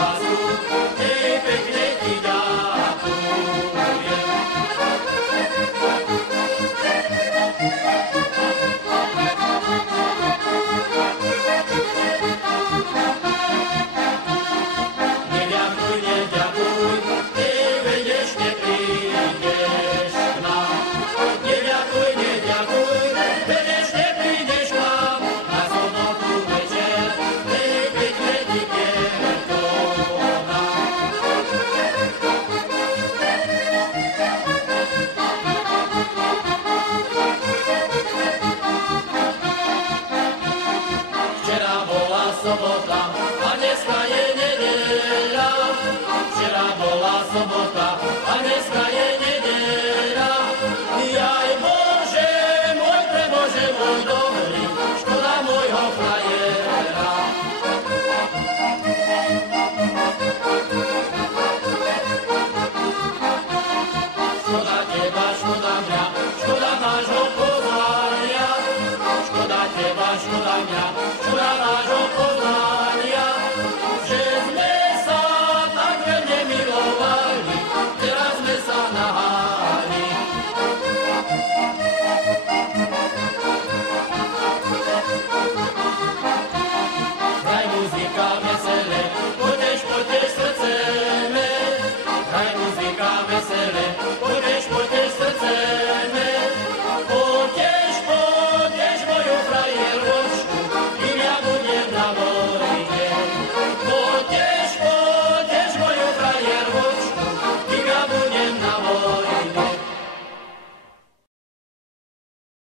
lásku, hej, pekne ti ďakujem. Neďakuj, neďakuj, ty veď ešte prídeš k nám. Neďakuj, neďakuj, veď ešte prídeš k nám. Na sobotu večer, hej, pekne ti konám. Včera bola sobota a dneska je nedeľa. Včera bola sobota a dneska je